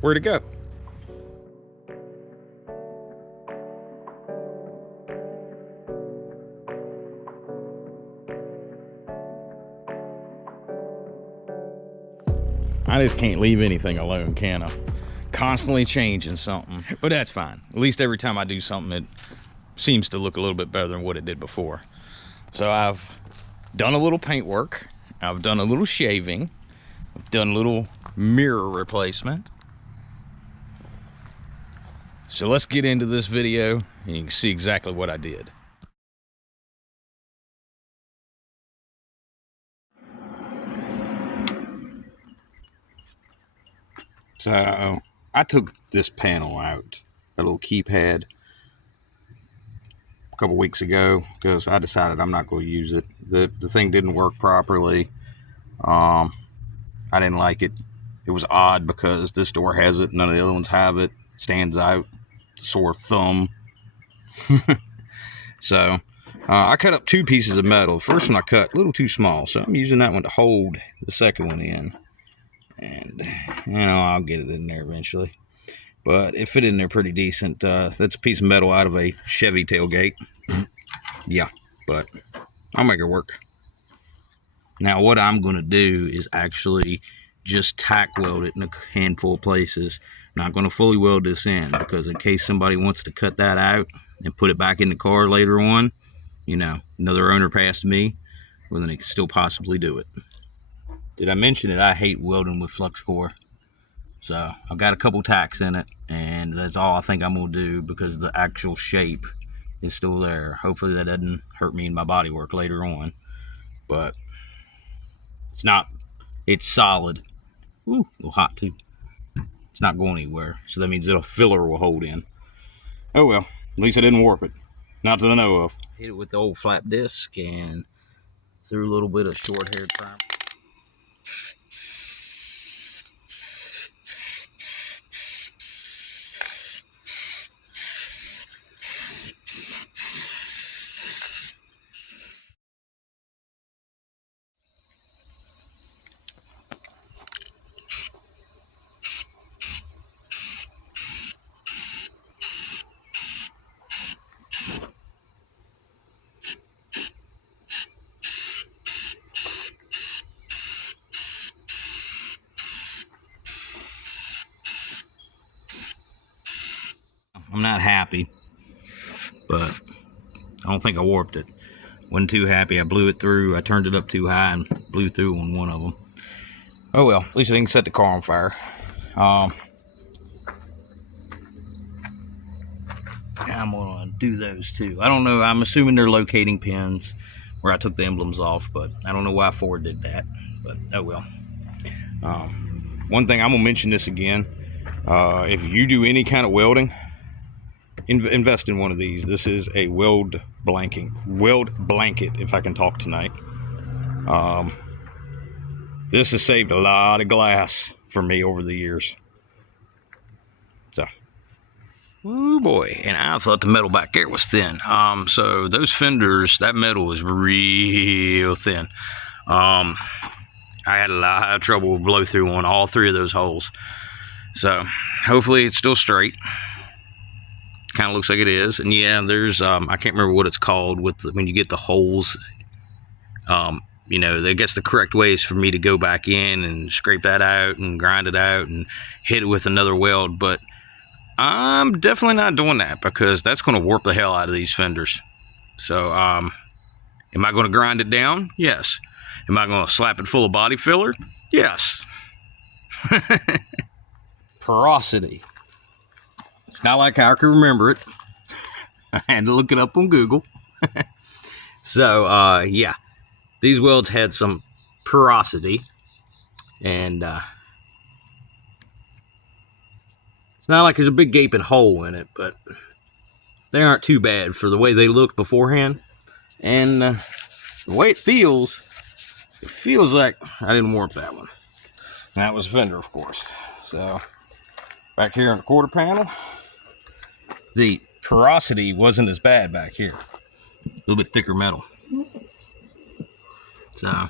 Where'd it go? I just can't leave anything alone, can I? Constantly changing something, but that's fine. At least every time I do something, it seems to look a little bit better than what it did before. So I've done a little paint work. I've done a little shaving. I've done a little mirror replacement. So let's get into this video and you can see exactly what I did. So I took this panel out, a little keypad, a couple weeks ago because I decided I'm not going to use it. The thing didn't work properly. I didn't like it. It was odd because this door has it, none of the other ones have it. Stands out, sore thumb. So I cut up two pieces of metal. The first one I cut a little too small, so I'm using that one to hold the second one in. And, you know, I'll get it in there eventually. But it fit in there pretty decent. That's a piece of metal out of a Chevy tailgate. Yeah, but I'll make it work. Now, what I'm going to do is actually just tack weld it in a handful of places. I'm not going to fully weld this in because in case somebody wants to cut that out and put it back in the car later on, you know, another owner passed me, well, then they can still possibly do it. Did I mention that I hate welding with flux core? So I've got a couple tacks in it, and that's all I think I'm going to do because the actual shape is still there. Hopefully that doesn't hurt me in my body work later on. But it's solid. Ooh, a little hot too. It's not going anywhere, so that means the filler will hold in. Oh well, at least I didn't warp it. Not that I know of. Hit it with the old flat disc and threw a little bit of short-haired primer. I'm not happy, but I don't think I warped it. Wasn't too happy. I blew it through. I turned it up too high and blew through on one of them. Oh well, at least I didn't set the car on fire. I'm gonna do those too. I don't know. I'm assuming they're locating pins where I took the emblems off, but I don't know why Ford did that. But oh well. One thing I'm gonna mention this again. If you do any kind of welding, invest in one of these. This is a weld blanket, if I can talk tonight. This has saved a lot of glass for me over the years. So, oh boy, and I thought the metal back there was thin. So those fenders, that metal is real thin. I had a lot of trouble with blow through on all three of those holes. So hopefully it's still straight. Kind of looks like it is. And yeah, there's I can't remember what it's called with when you get the holes. You know, I guess the correct way is for me to go back in and scrape that out and grind it out and hit it with another weld, but I'm definitely not doing that because that's going to warp the hell out of these fenders. So am I going to grind it down? Yes. Am I going to slap it full of body filler? Yes. Porosity. It's not like I can remember it. I had to look it up on Google. So, yeah. These welds had some porosity. And it's not like there's a big gaping hole in it, but they aren't too bad for the way they looked beforehand. And the way it feels like I didn't warp that one. And that was a fender, of course. So, back here in the quarter panel, the porosity wasn't as bad back here. A little bit thicker metal. So,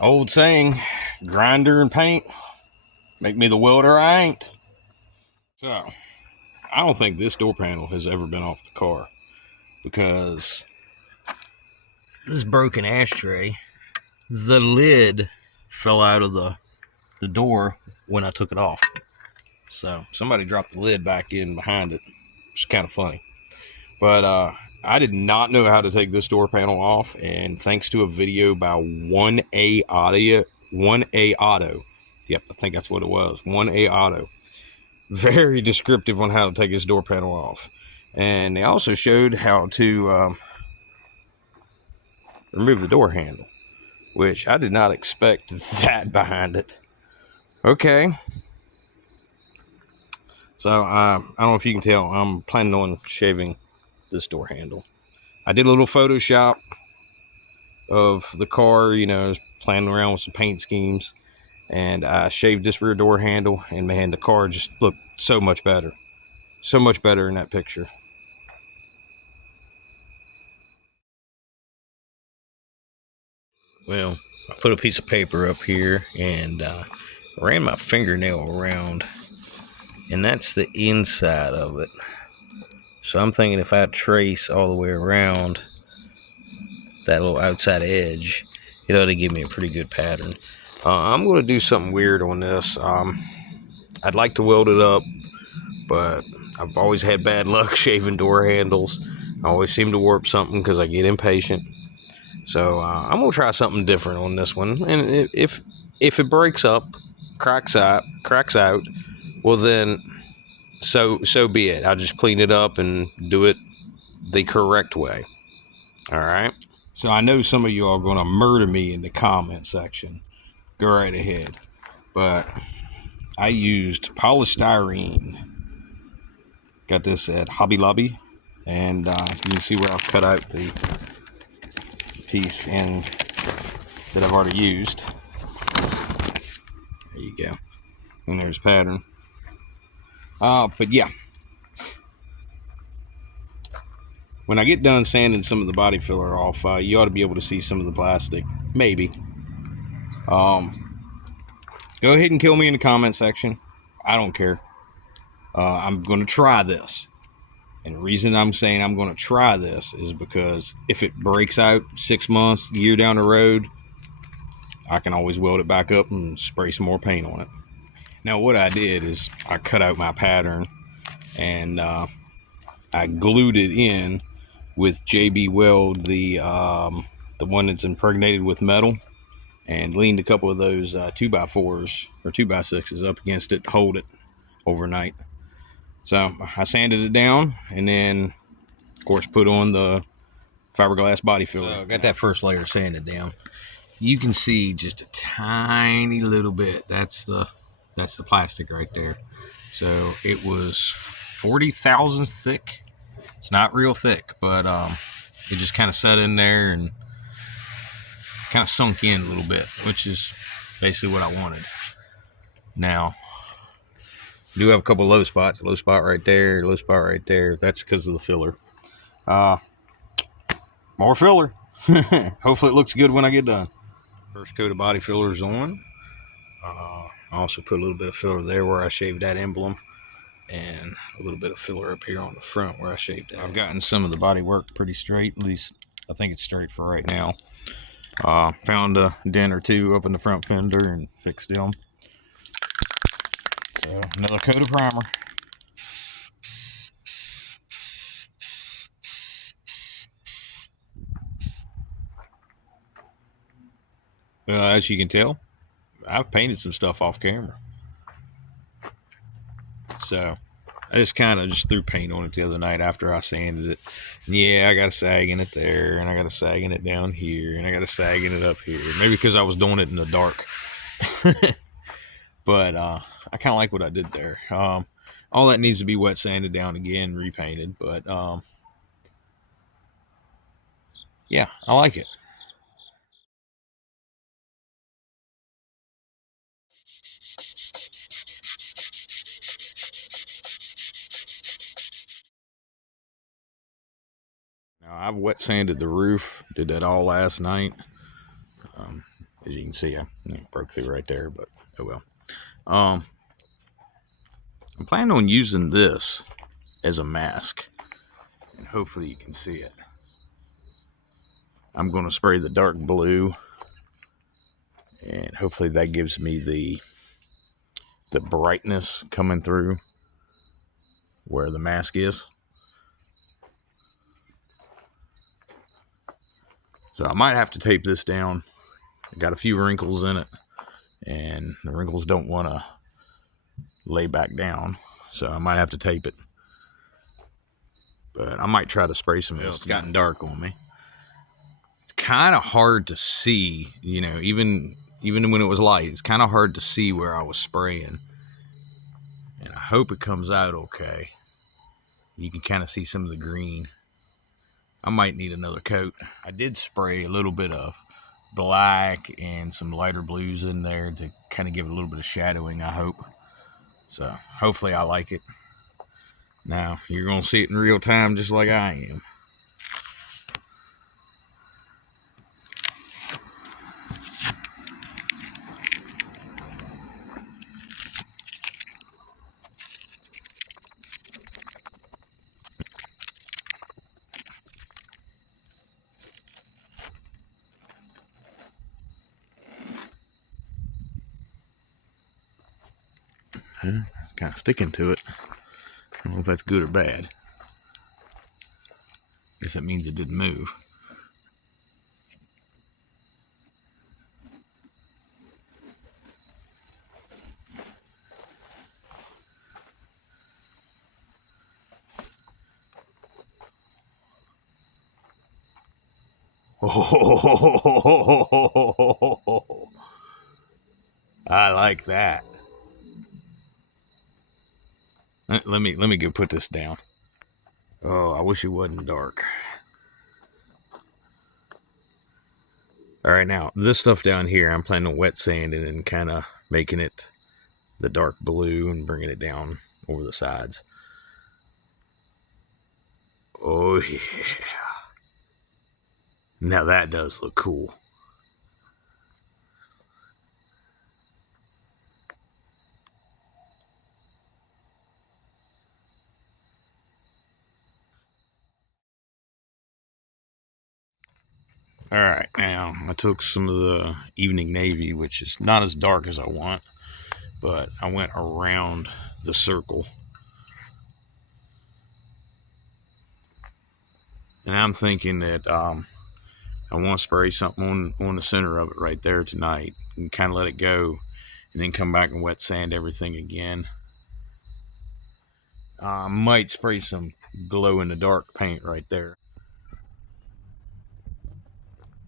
old saying, grinder and paint, Make me the welder I ain't. So, I don't think this door panel has ever been off the car because this broken ashtray, the lid fell out of the door when I took it off. So somebody dropped the lid back in behind it. It's kind of funny. But I did not know how to take this door panel off, and thanks to a video by 1A Auto. Yep, I think that's what it was. 1A Auto. Very descriptive on how to take this door panel off. And they also showed how to remove the door handle, which I did not expect that behind it. Okay. So I don't know if you can tell, I'm planning on shaving this door handle. I did a little Photoshop of the car, you know, playing around with some paint schemes, and I shaved this rear door handle, and man, the car just looked so much better in that picture. Well, I put a piece of paper up here and ran my fingernail around, and that's the inside of it. So I'm thinking if I trace all the way around that little outside edge, it ought to give me a pretty good pattern. I'm going to do something weird on this. I'd like to weld it up, but I've always had bad luck shaving door handles. I always seem to warp something because I get impatient. So I'm going to try something different on this one. And if it breaks up, cracks out, well then, so be it. I'll just clean it up and do it the correct way. All right. So I know some of you are going to murder me in the comment section. Go right ahead. But I used polystyrene. Got this at Hobby Lobby. And you can see where I've cut out the piece in that I've already used. There you go. And there's pattern. But yeah. When I get done sanding some of the body filler off, you ought to be able to see some of the plastic. Maybe. Go ahead and kill me in the comment section. I don't care. I'm going to try this. And the reason I'm saying I'm going to try this is because if it breaks out 6 months, a year down the road, I can always weld it back up and spray some more paint on it. Now what I did is I cut out my pattern and I glued it in with JB Weld, the one that's impregnated with metal, and leaned a couple of those 2x4s or 2x6s up against it to hold it overnight. So I sanded it down and then, of course, put on the fiberglass body filler. So I got that first layer sanded down. You can see just a tiny little bit. That's the plastic right there. So it was 40 thousandths thick. It's not real thick, but it just kind of set in there and kind of sunk in a little bit, which is basically what I wanted. Now, I do have a couple of low spots. Low spot right there, low spot right there. That's because of the filler. More filler. Hopefully it looks good when I get done. First coat of body filler is on. I also put a little bit of filler there where I shaved that emblem, and a little bit of filler up here on the front where I shaved that. I've gotten some of the body work pretty straight. At least I think it's straight for right now. Found a dent or two up in the front fender and fixed them. So another coat of primer. As you can tell, I've painted some stuff off camera. So I just kind of threw paint on it the other night after I sanded it. And yeah, I got a sag in it there, and I got a sag in it down here, and I got a sag in it up here. Maybe because I was doing it in the dark. But I kind of like what I did there. All that needs to be wet sanded down again, repainted. But yeah, I like it. Now I've wet sanded the roof. Did that all last night. As you can see, I broke through right there, but oh well. I'm planning on using this as a mask, and hopefully you can see it. I'm going to spray the dark blue, and hopefully that gives me the brightness coming through where the mask is. So I might have to tape this down. I got a few wrinkles in it, and the wrinkles don't want to lay back down, so I might have to tape it. But I might try to spray some of this. It's gotten dark on me. It's kind of hard to see, you know, even when it was light, it's kind of hard to see where I was spraying. And I hope it comes out okay. You can kind of see some of the green. I might need another coat. I did spray a little bit of black and some lighter blues in there to kind of give it a little bit of shadowing, I hope. So hopefully I like it. Now you're going to see it in real time just like I am. Kind of sticking to it. I don't know if that's good or bad. Guess that means it didn't move. Oh, I like that. Let me go put this down. Oh, I wish it wasn't dark. All right, now this stuff down here, I'm planning on wet sanding and kind of making it the dark blue and bringing it down over the sides. Oh yeah. Now that does look cool. All right, now I took some of the evening navy, which is not as dark as I want, but I went around the circle. And I'm thinking that I want to spray something on the center of it right there tonight and kind of let it go, and then come back and wet sand everything again. I might spray some glow in the dark paint right there.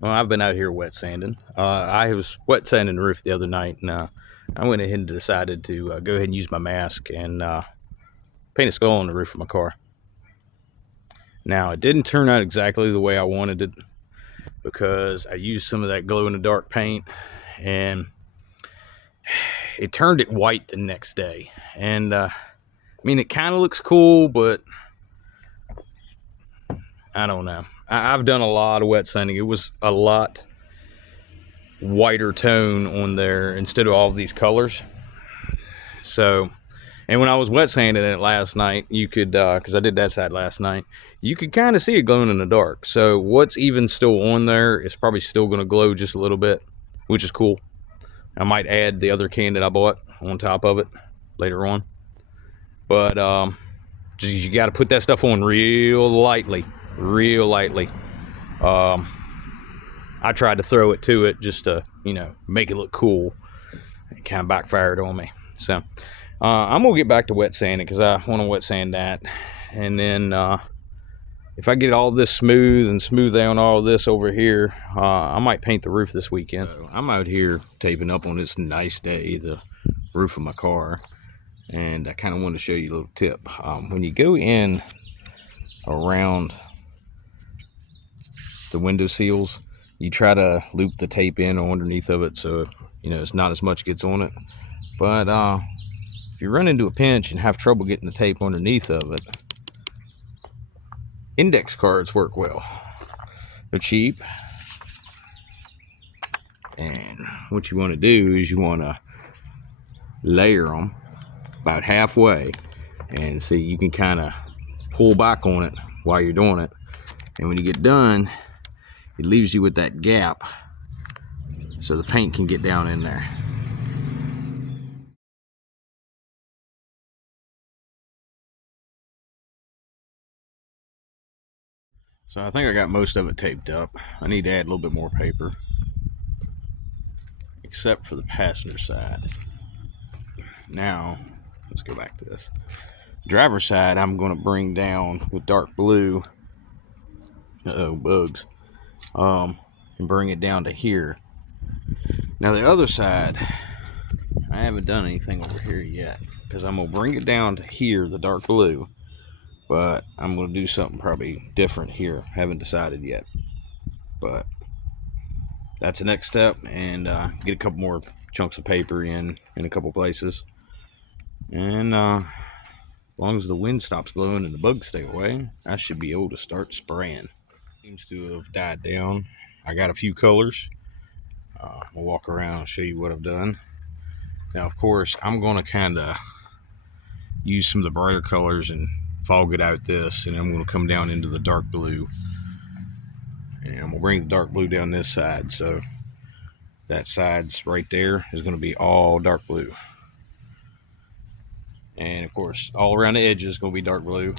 Well, I've been out here wet sanding. I was wet sanding the roof the other night, and I went ahead and decided to go ahead and use my mask and paint a skull on the roof of my car. Now, it didn't turn out exactly the way I wanted it because I used some of that glow in the dark paint, and it turned it white the next day. And I mean, it kind of looks cool, but I don't know. I've done a lot of wet sanding. It was a lot whiter tone on there instead of all of these colors. So, and when I was wet sanding it last night, you could, because I did that side last night, you could kind of see it glowing in the dark. So what's even still on there is probably still going to glow just a little bit, which is cool. I might add the other can that I bought on top of it later on. But you got to put that stuff on real lightly. I tried to throw it to it just to, you know, make it look cool. It kind of backfired on me. So I'm gonna get back to wet sanding because I want to wet sand that, and then if I get all this smooth and smooth down all this over here, I might paint the roof this weekend. So I'm out here taping up on this nice day the roof of my car, and I kind of want to show you a little tip. When you go in around the window seals, you try to loop the tape in or underneath of it so, you know, it's not as much gets on it. But if you run into a pinch and have trouble getting the tape underneath of it, index cards work well. They're cheap, and what you want to do is you want to layer them about halfway, and see, you can kind of pull back on it while you're doing it. And when you get done, it leaves you with that gap so the paint can get down in there. So I think I got most of it taped up. I need to add a little bit more paper, except for the passenger side. Now, let's go back to this. Driver's side, I'm going to bring down with dark blue. Uh-oh, bugs. And bring it down to here. Now the other side, I haven't done anything over here yet, because I'm going to bring it down to here, the dark blue, but I'm going to do something probably different here. Haven't decided yet, but that's the next step. And get a couple more chunks of paper in a couple places, and as long as the wind stops blowing and the bugs stay away, I should be able to start spraying. Seems to have died down. I got a few colors. I'll walk around and show you what I've done. Now, of course, I'm going to kind of use some of the brighter colors and fog it out this, and I'm going to come down into the dark blue. And I'm going to bring the dark blue down this side, so that side's right there is going to be all dark blue. And, of course, all around the edges is going to be dark blue.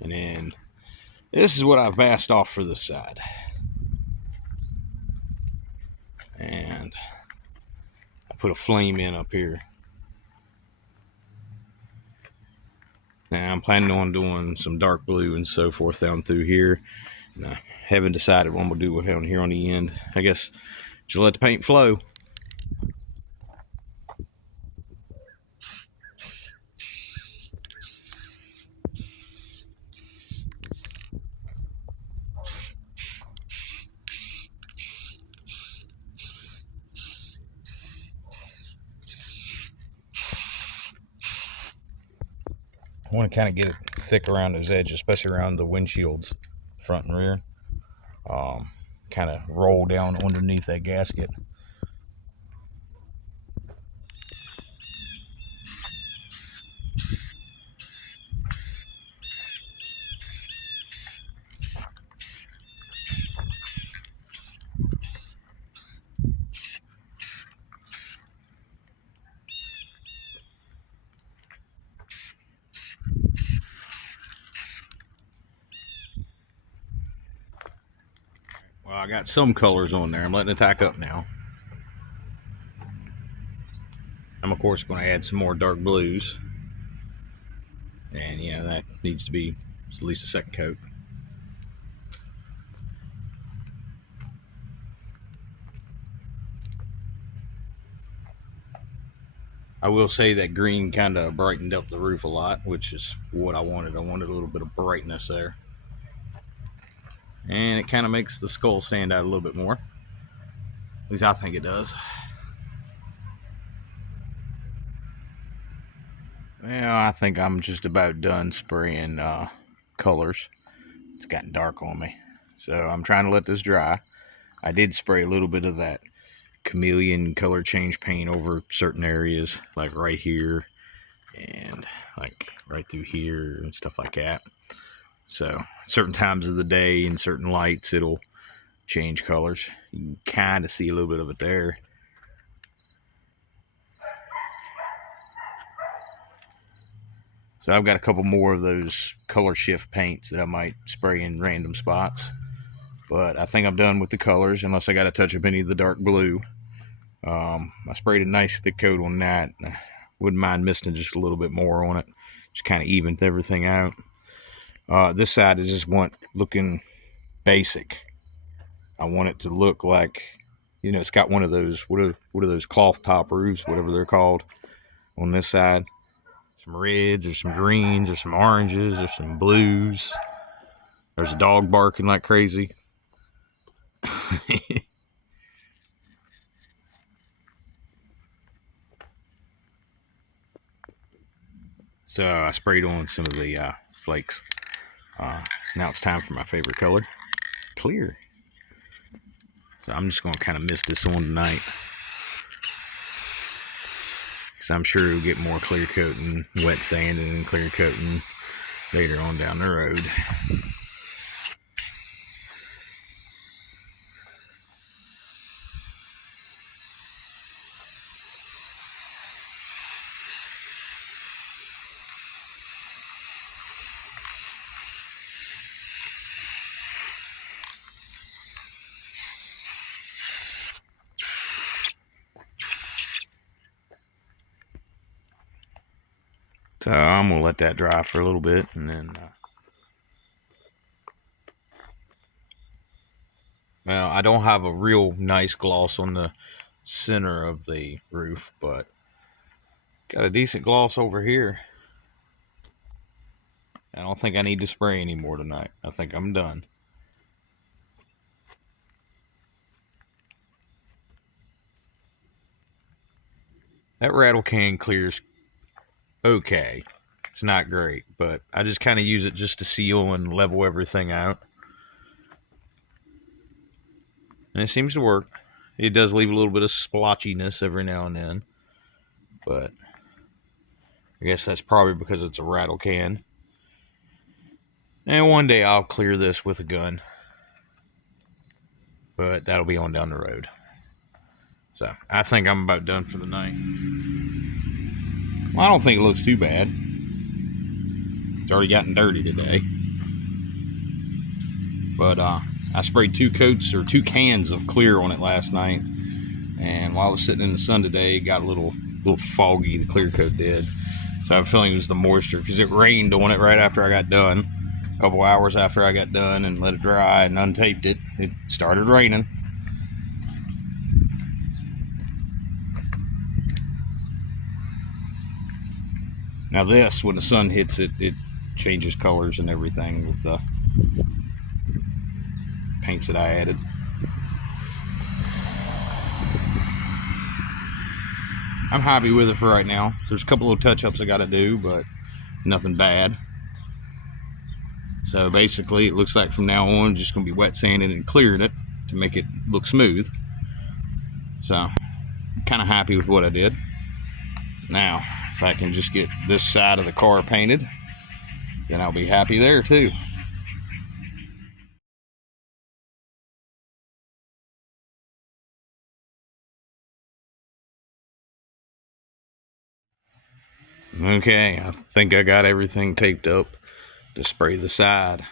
And then this is what I've masked off for this side. And I put a flame in up here. Now I'm planning on doing some dark blue and so forth down through here. And I haven't decided what I'm going to do down here on the end. I guess just let the paint flow. I want to kind of get it thick around those edges, especially around the windshields, front and rear. Kind of roll down underneath that gasket. Well, I got some colors on there. I'm letting it tack up now. I'm, of course, going to add some more dark blues. And, yeah, that needs to be at least a second coat. I will say that green kind of brightened up the roof a lot, which is what I wanted. I wanted a little bit of brightness there. And it kind of makes the skull stand out a little bit more. At least I think it does. Well, I think I'm just about done spraying colors. It's gotten dark on me. So I'm trying to let this dry. I did spray a little bit of that chameleon color change paint over certain areas, like right here and like right through here and stuff like that. So certain times of the day and certain lights, it'll change colors. You can kind of see a little bit of it there. So I've got a couple more of those color shift paints that I might spray in random spots. But I think I'm done with the colors, unless I got to touch up any of the dark blue. I sprayed a nice thick coat on that. I wouldn't mind misting just a little bit more on it. Just kind of evened everything out. This side is just looking basic. I want it to look like, you know, it's got one of those, what are those cloth top roofs, whatever they're called, on this side. Some reds or some greens or some oranges or some blues. There's a dog barking like crazy. So I sprayed on some of the flakes. Now it's time for my favorite color, clear. So I'm just going to kind of mist this on tonight. because I'm sure it'll get more clear coating, wet sanding, and clear coating later on down the road. So I'm going to let that dry for a little bit, and then, well, I don't have a real nice gloss on the center of the roof, but got a decent gloss over here. I don't think I need to spray anymore tonight. I think I'm done. That rattle can clears okay. It's not great, but I just kind of use it just to seal and level everything out. And it seems to work. It does leave a little bit of splotchiness every now and then, but I guess that's probably because it's a rattle can. And one day I'll clear this with a gun, but that'll be on down the road. So I think I'm about done for the night. Well, I don't think it looks too bad. It's already gotten dirty today. But I sprayed 2 cans of clear on it last night. And while I was sitting in the sun today, it got a little foggy, the clear coat did. So I have a feeling it was the moisture, because it rained on it right after I got done. A couple hours after I got done and let it dry and untaped it, it started raining. Now this, when the sun hits it, it changes colors and everything with the paints that I added. I'm happy with it for right now. There's a couple of touch-ups I got to do, but nothing bad. So basically, it looks like from now on, just going to be wet sanding and clearing it to make it look smooth. So, I'm kind of happy with what I did. Now, if I can just get this side of the car painted, then I'll be happy there too. Okay, I think I got everything taped up to spray the side.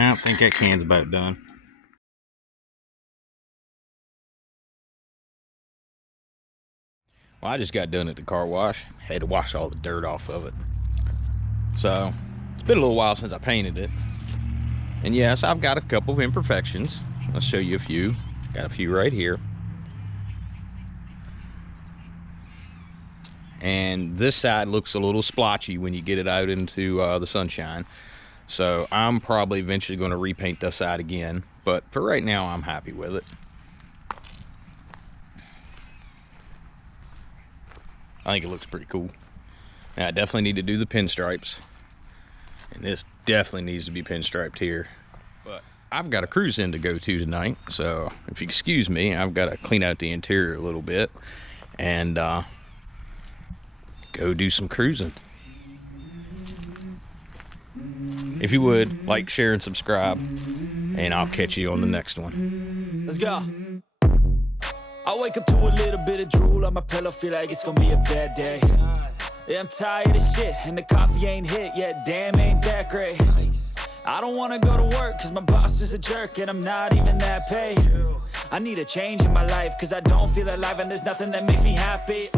I think that can's about done. Well, I just got done at the car wash. Had to wash all the dirt off of it. So, it's been a little while since I painted it. And yes, I've got a couple of imperfections. I'll show you a few. Got a few right here. And this side looks a little splotchy when you get it out into the sunshine. So I'm probably eventually going to repaint this side again. But for right now, I'm happy with it. I think it looks pretty cool. Now, I definitely need to do the pinstripes. And this definitely needs to be pinstriped here. But I've got a cruise in to go to tonight. So if you excuse me, I've got to clean out the interior a little bit. And go do some cruising. If you would, like, share, and subscribe, and I'll catch you on the next one. Let's go. I wake up to a little bit of drool on my pillow, feel like it's gonna be a bad day. Yeah, I'm tired of shit, and the coffee ain't hit yet, damn, ain't that great. I don't wanna go to work cause my boss is a jerk and I'm not even that paid. I need a change in my life cause I don't feel alive and there's nothing that makes me happy.